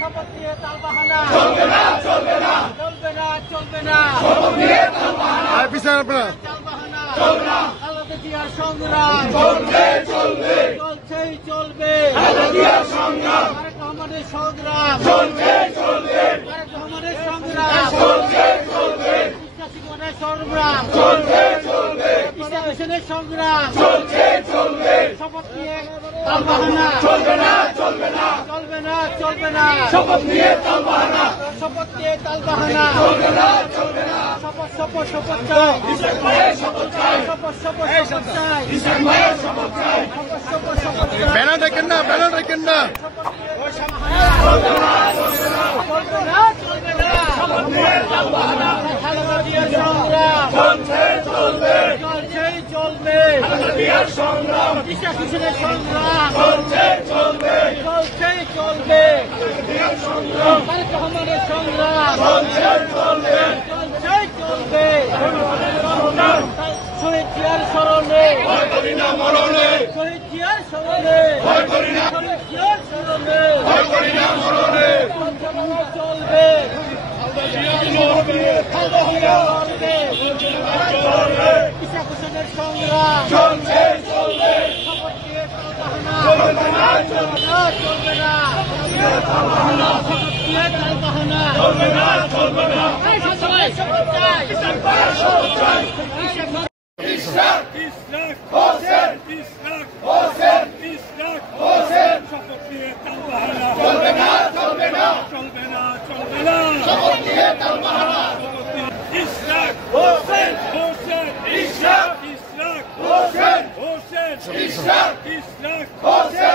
শপথ নিয়ে তালবাহানা চলবে না চলবে না চলবে না চলবে না শপথ নিয়ে তালবাহানা তালবাহানা চলবে না খালেদা জিয়ার সংগ্রাম চলবে চলবে চলছেই চলবে খালেদা জিয়ার সংগ্রাম তারেক রহমানের সংগ্রাম চলবে চলবে তারেক রহমানের সংগ্রাম চলবে চলবে ইসলামী সংগ্রাম চলবে চলবে ইসলামী সংগ্রাম চলবে চলবে শপথ নিয়ে তালবাহানা চলবে না চলবে না চলবে না চলবে না শপথ নিয়ে তালবাহানা শপথ নিয়ে তালবাহানা চলবে না চলবে না শপথ শপথ শপথ চাই ইসলাম ভাইয়ের শপথ চাই শপথ শপথ শপথ চাই ইসলাম ভাইয়ের শপথ চাই শপথ শপথ শপথ চাই ব্যানার রাখেন না চলবে না চলবে না চলবে না চলবে না শপথ নিয়ে তালবাহানা খালেদা জিয়ার সংগ্রাম চলছে চলবে চলছেই চলবে খালেদা জিয়ার সংগ্রাম ইসলামী সংগ্রাম চলছে চলবে চলছেই চলবে খালেদা জিয়ার সংগ্রাম তারেক রহমানের সংগ্রাম চলছে চলবে চলছেই চলবে শহীদ জিয়ার স্মরণে ভয় করি না মরণে শহীদ জিয়ার স্মরণে ভয় করি না শহীদ জিয়ার স্মরণে ভয় করি না মরণে চলবে সংগ্রাম চলছে চলবে শপথ নিয়ে তালবাহানা চলবে না শপথ নিয়ে তালবাহানা চলবে না চলবে না শপথ চাই শপথ চাই ইসলাম ইসলাম হোসেন ইসলাম হোসেন ইসলাম হোসেন শপথ নিয়ে তালবাহানা চলবে না চলবে না চলবে না চলবে না শপথ নিয়ে তালবাহানা ইসলাম হোসেন হোসেন ইসলাম ইসলাম হোসেন হোসেন ইসলাম ইসলাম হোসেন